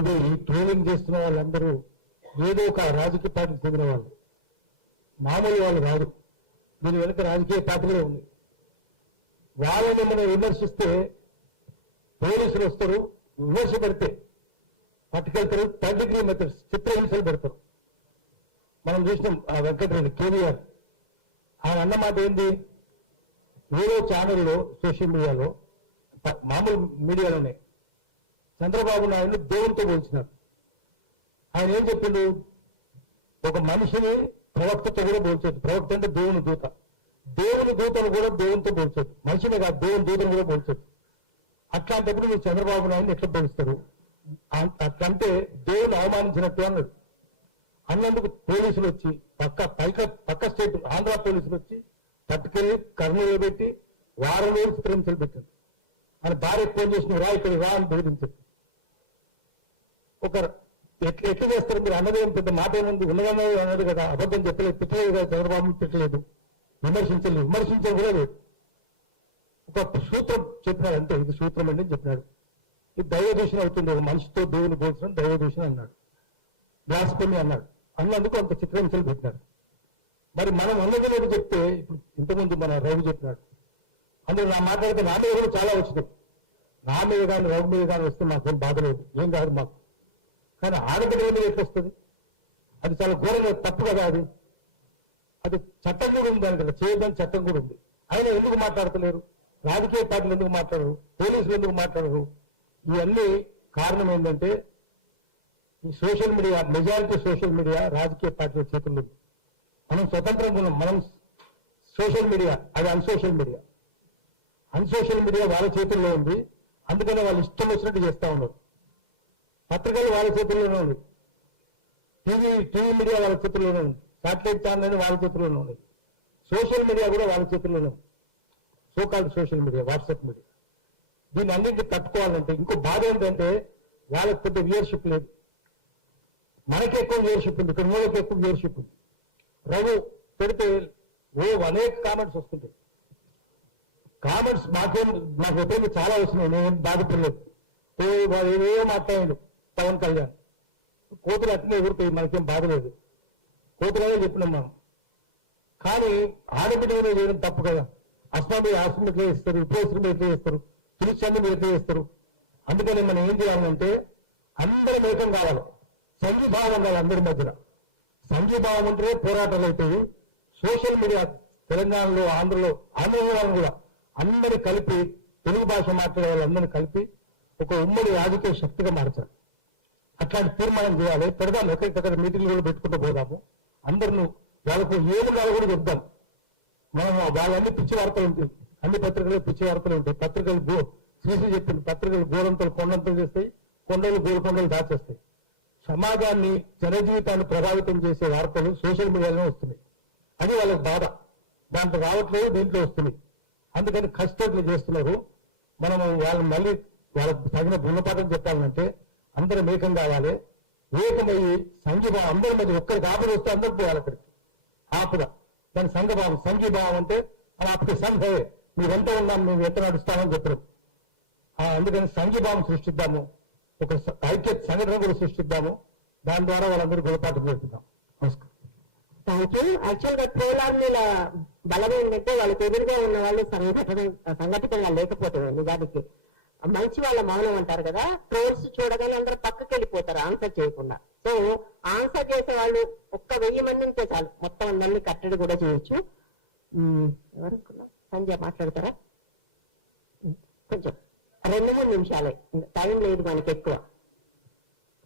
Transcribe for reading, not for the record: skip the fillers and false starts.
ఇది ట్రోలింగ్ చేస్తున్న వాళ్ళందరూ ఏదో ఒక రాజకీయ పార్టీకి చెందిన వాళ్ళు, మామూలు వాళ్ళు కాదు. దీని వెనుక రాజకీయ పార్టీలే ఉంది. వాళ్ళని మనం విమర్శిస్తే పోలీసులు వస్తారు, విమర్శ పెడితే పట్టుకెళ్తారు, థర్డ్ డిగ్రీ మెథడ్స్ చిత్రహింసలు పెడతారు. మనం చూసినాం ఆ వెంకటరెడ్డి కేవీఆర్, ఆయన అన్నమాట ఏంది, ఏదో ఛానల్లో సోషల్ మీడియాలో మామూలు మీడియాలోనే చంద్రబాబు నాయుడు దేవునితో పోల్చినారు. ఆయన ఏం చెప్పిండు, ఒక మనిషిని ప్రవక్తతో కూడా పోల్చొద్దు. ప్రవక్త అంటే దేవుని దూత, దేవుని దూతను కూడా దేవునితో పోల్చొద్దు. మనిషిని కాదు, దేవుని దూతను కూడా పోల్చొద్దు. అట్లాంటప్పుడు మీరు చంద్రబాబు నాయుడిని ఎట్లా పోలుస్తారు? అట్లంటే దేవుని అవమానించినట్టు అన్నాడు. అన్నందుకు పోలీసులు వచ్చి పక్క స్టేట్ ఆంధ్ర పోలీసులు వచ్చి పట్టుకెళ్ళి కర్నూలు పెట్టి వారం రోజులు చిత్రహింసలు పెట్టారు. ఆయన భార్య ఫోన్ చేసిన రా ఇక్కడ రా అని బెదిరించారు. ఒక ఎట్లా చేస్తారు మీరు? అన్నది ఏం పెద్ద మాట ఏముంది, ఉన్నదన్న అన్నది కదా, అబద్ధం చెప్పలేదు, తిట్టలేదు కదా, చంద్రబాబు తిట్టలేదు, విమర్శించలేదు కూడా లేదు. ఒక సూత్రం చెప్పినాడు అంతే, ఇది సూత్రం అండి చెప్పినాడు. ఇది దైవ దూషణ అవుతుంది, ఒక మనిషితో దేవుని పోల్చడం దైవ దూషణ అన్నాడు, బ్లాస్ఫెమీ అన్నాడు. అన్నందుకు అంత చిత్రహింసలు పెట్టినాడు. మరి మనం ఉన్నది చెప్తే ఇప్పుడు ఇంతకుముందు మన రవి చెప్పినాడు, అందులో నా మాట్లాడితే నా మీద కూడా చాలా వచ్చింది. నా మీద కానీ రవి మీద కానీ వస్తే మాకేం బాధ లేదు, ఏం కాదు మాకు. కానీ ఆడబిడ్డ మీద ఎట్లా వస్తుంది? అది చాలా ఘోరంగా తప్పు కదా. అది చట్టం కూడా ఉంది, దాని కదా చేయడానికి చట్టం కూడా ఉంది. ఆయన ఎందుకు మాట్లాడతలేరు? రాజకీయ పార్టీలు ఎందుకు మాట్లాడరు? పోలీసులు ఎందుకు మాట్లాడరు? ఇవన్నీ కారణం ఏంటంటే ఈ social media, majority social media రాజకీయ పార్టీల చేతుల్లో. మనం స్వతంత్రంగా ఉన్నాం. మనం సోషల్ మీడియా, అది అన్సోషల్ మీడియా. అన్సోషల్ మీడియా వాళ్ళ చేతుల్లో ఉంది. అందుకనే వాళ్ళు ఇష్టం వచ్చినట్టు చేస్తా ఉన్నారు. పత్రికలు వాళ్ళ చేతుల్లోనే ఉంది, టీవీ మీడియా వాళ్ళ చేతుల్లోనే ఉంది, శాటిలైట్ ఛానల్ వాళ్ళ చేతుల్లోనే ఉంది, సోషల్ మీడియా కూడా వాళ్ళ చేతుల్లోనే ఉంది. So called social media, WhatsApp media. దీన్ని అన్నింటినీ తట్టుకోవాలంటే ఇంకో బాధ ఏంటంటే వాళ్ళకి పెద్ద వ్యూయర్షిప్ లేదు, మనకి ఎక్కువ వ్యూయర్షిప్ ఉంది, ఇక్కడ మూలకి ఎక్కువ వ్యూయర్షిప్ ఉంది. రఘు పెడితే అనేక కామెంట్స్ వస్తుంటాయి. కామెంట్స్ నాకు ఎప్పుడైనా చాలా వస్తున్నాయి, నేను బాధపడలేదు. ఏవో మాట్లాడాడు పవన్ కళ్యాణ్, కోతులు అట్లనే ఎగురుతాయి, మనకేం బాధ లేదు, కోతులనే చెప్పినాం మనం. కానీ ఆడబిడ్డ మీద చేయడం తప్పు కదా. అస్మాబీ ఆశ్రమం ఎట్లా చేస్తారు, ఉపయోగం ఎట్లా చేస్తారు, తులసి ఎట్లా చేస్తారు? అందుకని మనం ఏం చేయాలంటే అందరం ఏకం కావాలి, సంఘీభావం కావాలి అందరి మధ్యన. సంఘీభావం ఉంటే పోరాటాలు అవుతాయి. సోషల్ మీడియా తెలంగాణలో, ఆంధ్రలో కూడా అందరినీ కలిపి, తెలుగు భాష మాట్లాడే వాళ్ళందరినీ కలిపి ఒక ఉమ్మడి రాజకీయ శక్తిగా మార్చాలి. అట్లాంటి తీర్మానం చేయాలి. పెడదాం, ఎక్కడికక్కడ మీటింగ్లు కూడా పెట్టుకుంటూ పోదాము. అందరూ వాళ్ళకు ఏది కాదు కూడా చెప్దాం. మనం వాళ్ళన్ని పిచ్చి వార్తలు ఉంటాయి, అన్ని పత్రికలు పిచ్చి వార్తలు ఉంటాయి. పత్రికలు శ్రీశ్రీ చెప్పింది, పత్రికలు గోరంతలు కొండంతలు చేస్తాయి, కొండలు గోరుకొండలు దాచేస్తాయి. సమాజాన్ని, జనజీవితాన్ని ప్రభావితం చేసే వార్తలు సోషల్ మీడియాలోనే వస్తున్నాయి. అది వాళ్ళకి బాధ. దాంట్లో రావట్లేదు, దీంట్లో వస్తున్నాయి. అందుకని కష్టపడి చేస్తున్నారు. మనం వాళ్ళని మళ్ళీ వాళ్ళకి తగిన గుణపాఠం చెప్పాలంటే అందరం ఏకం కావాలి. ఏకమయ్యి సంఘీభావం అందరి మధ్య ఒక్కరికి ఆపద వస్తే అందరికి పోవాలి అక్కడికి ఆపద. దాని సంఘభావం, సంఘీభావం అంటే అప్పుడు సంఘే, మీరు ఎంత ఉన్నాం, మేము ఎంత నడుస్తామని చెప్పారు. అందుకని సంఘీభావం సృష్టిద్దాము, ఒక ఐక్య సంఘటన కూడా సృష్టిద్దాము. దాని ద్వారా వాళ్ళందరూ గుణపాఠం చేస్తున్నాం. నమస్కారం. Thank you. యాక్చువల్ గా ట్రోల్ ఆర్మీల బలం ఏంటంటే వాళ్ళకి ఎదురుగా ఉన్న వాళ్ళు సంఘటితంగా లేకపోతే నిజానికి మంచి వాళ్ళ మౌనం అంటారు కదా. ట్రోల్స్ చూడగానే అందరూ పక్కకి వెళ్ళిపోతారు ఆన్సర్ చేయకుండా. సో ఆన్సర్ చేసే వాళ్ళు ఒక్క 1000 మంది ఉంటే చాలు, మొత్తం అందరినీ కట్టడి కూడా చేయొచ్చు. ఎవరనుకున్నా సంజయ్ మాట్లాడతారా? కొంచెం 2-3 నిమిషాలే, టైం లేదు మనకి ఎక్కువ.